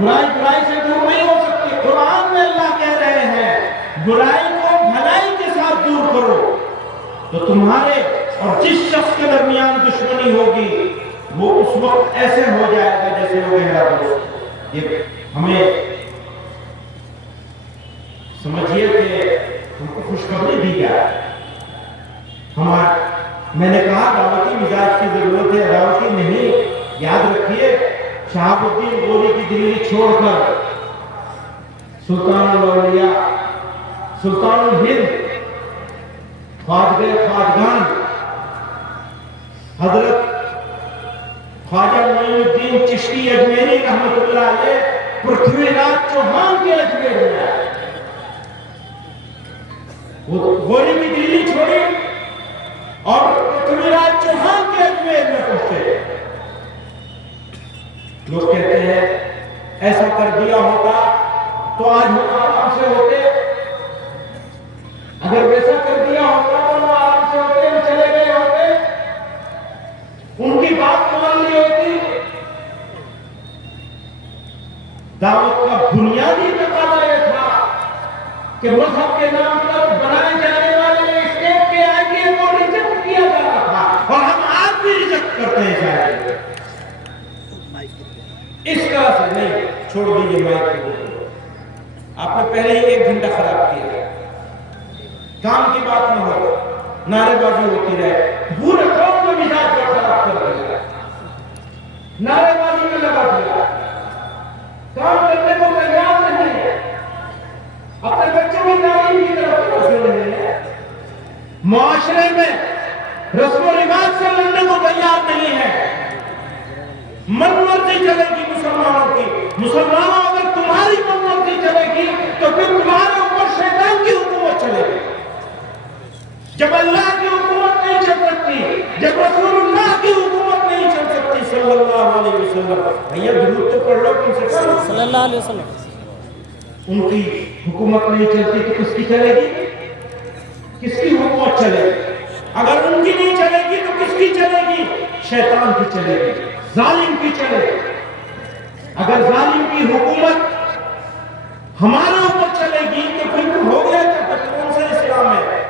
برائی سے دور نہیں ہو سکتی. قرآن میں اللہ کہہ رہے ہیں برائی کو بھلائی کے ساتھ دور کرو تو تمہارے اور جس شخص کے درمیان دشمنی ہوگی وہ اس وقت ایسے ہو جائے گا جیسے ہو گیا دوست. یہ ہمیں سمجھیے کہ ہم کو خوشخبری دی گیا. میں نے کہا دعوتی مزاج کی ضرورت ہے، دعوتی نہیں. یاد رکھیے شہاب الدین غوری کی دلی چھوڑ کر سلطان الاولیاء، سلطان الہند، خواجہ خواجگان حضرت خواجہ معین الدین چشتی اجمیری رحمۃ اللہ علیہ پرتھوی راج چوہان کے اجمیر میں آئے. وہ غوری کی دلی چھوڑی اور پرتھوی راج چوہان کے اجمیر میں پہنچے. لوگ کہتے ہیں ایسا کر دیا ہوتا تو آج ہم آرام سے ہوتے، اگر ویسا کر دیا ہوتا تو ہم آرام سے ہوتے، ہم چلے گئے ہوتے، ان کی بات مان لی ہوتی. دعوت کا بنیادی تقاضا یہ تھا کہ مذہب کے نام پر بنائے جانے والے اسٹیٹ کے آئیڈیا کو ریجیکٹ کیا جا رہا تھا، اور ہم آج بھی ریجیکٹ کرتے ہیں. شاید اس طرح سے نہیں. چھوڑ دیجیے مائک کو، آپ نے پہلے ہی 1 گھنٹہ خراب کیا. کام کی بات نہ ہو، نعرے بازی ہوتی رہے، پورے قوم کا مزاج خراب کر دیا. نعرے بازی میں لگا دیا، کام کرنے کو تیار نہیں ہے، اپنے بچوں کی تعلیم کی طرف توجہ نہیں ہے، معاشرے میں رسم و رواج سے لڑنے کو تیار نہیں ہے. من مرضی چلے گی مسلمانوں کی. مسلمانوں اگر تمہاری من مرضی چلے گی تو پھر تمہارے اوپر شیطان کی حکومت چلے گی. جب اللہ کی حکومت نہیں چل سکتی، جب رسول اللہ کی حکومت نہیں چل سکتی صلی اللہ علیہ وسلم، بھیا درود تو پڑھ لو کم سے کم صلی اللہ علیہ وسلم. ان کی حکومت نہیں چلتی تو کس کی چلے گی؟ کس کی حکومت چلے گی؟ اگر ان کی نہیں چلے گی تو کس کی چلے گی؟ شیطان کی چلے گی، ظالم کی چلے گی. اگر ظالم کی حکومت ہمارے اوپر چلے گی تو پھر ہو گیا کہ کون سا اسلام ہے؟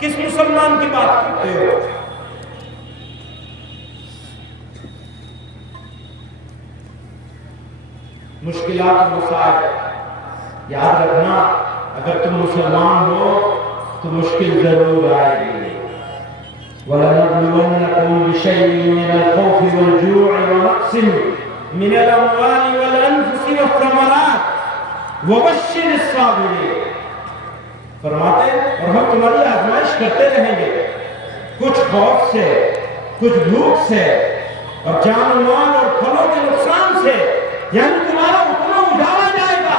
کس مسلمان کی بات کرتے ہو؟ مشکلات مسائل یاد رکھنا، اگر تم مسلمان ہو تو مشکل ضرور آئے گی. وَلَنَبْلُوَنَّكُمْ بِشَيْءٍ مِّنَ الْخَوْفِ وَالْجُوعِ وَنَقْصٍ مِّنَ الْأَمْوَالِ وَالْأَنفُسِ وَالثَّمَرَاتِ وَبَشِّرِ الصَّابِرِينَ. فرماتے ہیں اور ہم تمہاری آزمائش کرتے رہیں گے، کچھ خوف سے، کچھ بھوک سے، اور جان و مال اور پھلوں کے نقصان سے، یعنی تمہارا اتنا اجاڑا جائے گا.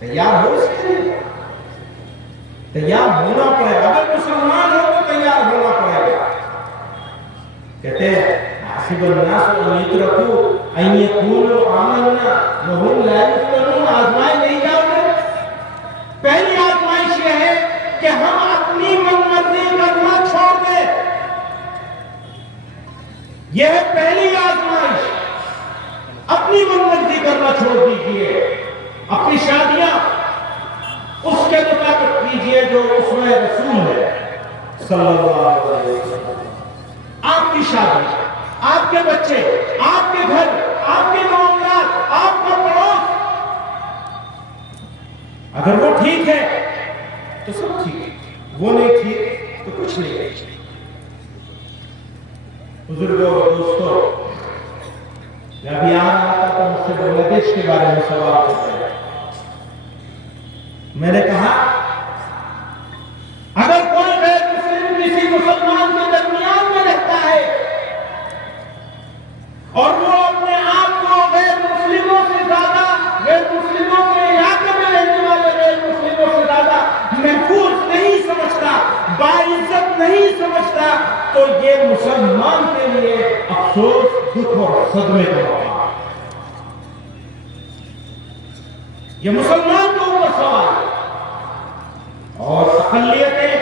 تیار ہو اس کے لیے؟ تیار ہونا پڑے گا. اگر مسلمان ہو تو تیار ہونا پڑے گا. کہتے ہیں حسب الناس ان یترکوا ان یقولوا آمنا وهم لا یفتنون. آزمائے نہیں جاؤ گے. پہلی آزمائش یہ ہے کہ ہم اپنی من مرضی کرنا چھوڑ دیں. یہ ہے پہلی آزمائش. اپنی من مرضی کرنا چھوڑ دیجئے. اپنی شادیاں اس کے مطابق کیجئے جو اس میں رسول ہے صلی اللہ علیہ وسلم. آپ کی شادی، آپ کے بچے، آپ کے گھر، آپ کے معاملات، آپ کا پڑوس، اگر وہ ٹھیک ہے تو سب ٹھیک ہے، وہ نہیں ٹھیک تو کچھ نہیں ہے. بزرگوں اور دوستوں، میں ابھی آ رہا تھا تو مجھ سے بنگلہ دیش کے بارے میں سوال کرتے ہیں. میں نے کہا اگر کوئی غیر مسلم کسی مسلمان کے درمیان میں رہتا ہے اور وہ اپنے آپ کو غیر مسلموں سے زیادہ، غیر مسلموں کے علاقے میں رہنے والے غیر مسلموں سے زیادہ محفوظ نہیں سمجھتا، باعزت نہیں سمجھتا، تو یہ مسلمان کے لیے افسوس، دکھ اور صدمے کا موقع. یہ مسلمان کو اوپر سوال. اور اقلیتیں،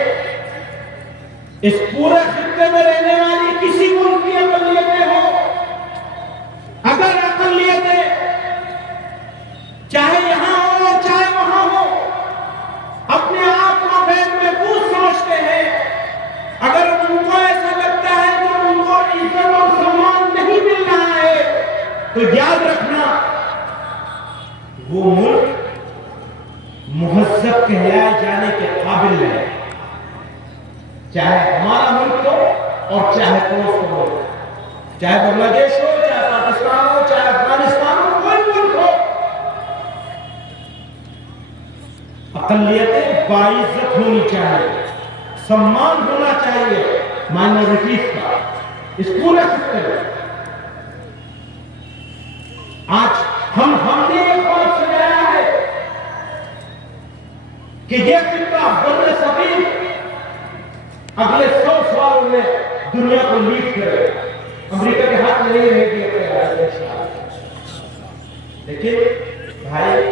اس پورے خطے میں رہنے والی کسی ملک کی اقلیتیں ہو، تو یاد رکھنا وہ ملک مہذب کہلائے جانے کے قابل ہے، چاہے ہمارا ملک ہو اور چاہے پڑوس کا ملک، چاہے بنگلہ دیش ہو، چاہے پاکستان ہو، چاہے افغانستان ہو، کوئی ملک ہو، اقلیتیں باعزت ہونی چاہیے، سمان ہونا چاہیے مائنورٹیز کا، اس پورے خطے میں۔ آج ہم نے ایک خواب سجایا ہے کہ یہ خطہ بر صغیر اگلے 100 سالوں میں دنیا کو لیڈ کرے، امریکہ کے ہاتھ میں نہیں رہے گی۔ لیکن بھائی